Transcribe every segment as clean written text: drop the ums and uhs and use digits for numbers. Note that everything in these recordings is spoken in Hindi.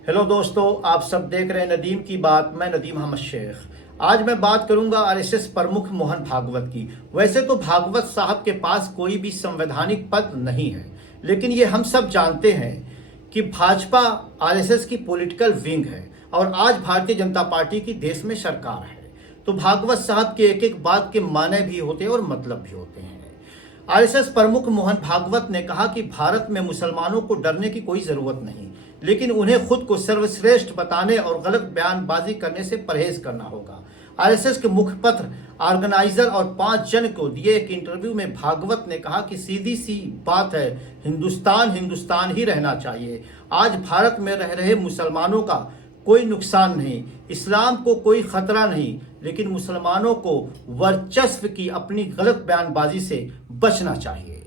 हेलो दोस्तों, आप सब देख रहे हैं नदीम की बात। मैं नदीम अहमद शेख। आज मैं बात करूंगा आरएसएस प्रमुख मोहन भागवत की। वैसे तो भागवत साहब के पास कोई भी संवैधानिक पद नहीं है, लेकिन ये हम सब जानते हैं कि भाजपा आरएसएस की पॉलिटिकल विंग है और आज भारतीय जनता पार्टी की देश में सरकार है। तो भागवत साहब के एक एक बात के माने भी होते हैं और मतलब भी होते हैं। आरएसएस प्रमुख मोहन भागवत ने कहा कि भारत में मुसलमानों को डरने की कोई जरूरत नहीं, लेकिन उन्हें खुद को सर्वश्रेष्ठ बताने और गलत बयानबाजी करने से परहेज करना होगा। आरएसएस के मुखपत्र ऑर्गेनाइजर और 5 जन को दिए एक इंटरव्यू में भागवत ने कहा कि सीधी सी बात है, हिंदुस्तान हिंदुस्तान ही रहना चाहिए। आज भारत में रह रहे मुसलमानों का कोई नुकसान नहीं, इस्लाम को कोई खतरा नहीं, लेकिन मुसलमानों को वर्चस्व की अपनी गलत बयानबाजी से बचना चाहिए।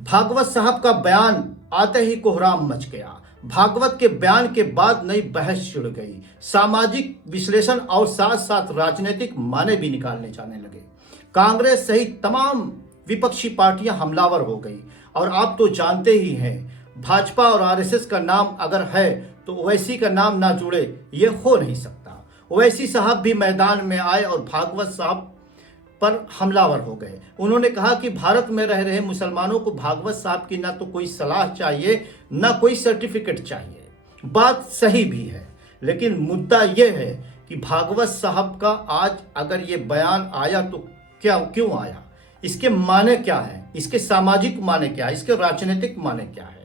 भागवत साहब का बयान आते ही कोहराम मच गया। भागवत के बयान के बाद नई बहस छिड़ गई। सामाजिक विश्लेषण और साथ साथ राजनीतिक माने भी निकालने जाने लगे। कांग्रेस सहित तमाम विपक्षी पार्टियां हमलावर हो गई। और आप तो जानते ही हैं, भाजपा और आरएसएस का नाम अगर है तो ओवैसी का नाम ना जुड़े ये हो नहीं सकता। ओवैसी साहब भी मैदान में आए और भागवत साहब पर हमलावर हो गए। उन्होंने कहा कि भारत में रह रहे मुसलमानों को भागवत साहब की ना तो कोई सलाह चाहिए, ना कोई सर्टिफिकेट चाहिए। बात सही भी है, लेकिन मुद्दा यह है कि भागवत साहब का आज अगर ये बयान आया तो क्यों आया, इसके माने क्या है, इसके सामाजिक माने क्या है, इसके राजनीतिक माने क्या है।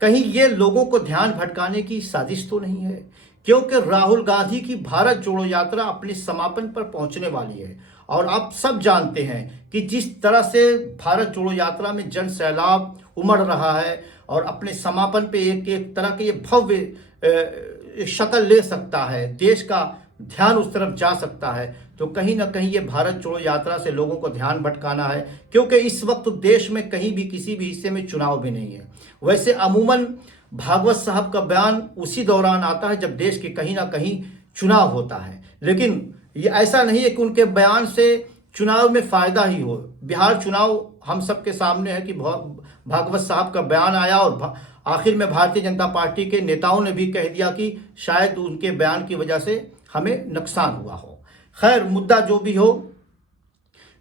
कहीं ये लोगों को ध्यान भटकाने की साजिश तो नहीं है, क्योंकि राहुल गांधी की भारत जोड़ो यात्रा अपने समापन पर पहुंचने वाली है। और आप सब जानते हैं कि जिस तरह से भारत जोड़ो यात्रा में जन सैलाब उमड़ रहा है और अपने समापन पे एक एक तरह के ये भव्य शक्ल ले सकता है, देश का ध्यान उस तरफ जा सकता है, तो कहीं ना कहीं ये भारत जोड़ो यात्रा से लोगों को ध्यान भटकाना है। क्योंकि इस वक्त देश में कहीं भी किसी भी हिस्से में चुनाव भी नहीं है। वैसे अमूमन भागवत साहब का बयान उसी दौरान आता है जब देश के कहीं ना कहीं चुनाव होता है, लेकिन ये ऐसा नहीं है कि उनके बयान से चुनाव में फायदा ही हो। बिहार चुनाव हम सबके सामने है कि भागवत साहब का बयान आया और आखिर में भारतीय जनता पार्टी के नेताओं ने भी कह दिया कि शायद उनके बयान की वजह से हमें नुकसान हुआ हो। खैर, मुद्दा जो भी हो,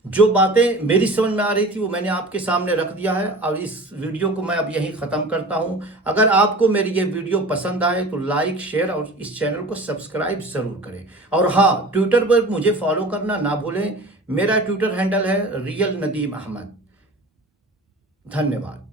जो बातें मेरी समझ में आ रही थी वो मैंने आपके सामने रख दिया है और इस वीडियो को मैं अब यहीं ख़त्म करता हूं। अगर आपको मेरी ये वीडियो पसंद आए तो लाइक, शेयर और इस चैनल को सब्सक्राइब ज़रूर करें। और हाँ, ट्विटर पर मुझे फॉलो करना ना भूलें। मेरा ट्विटर हैंडल है रियल नदीम अहमद। धन्यवाद।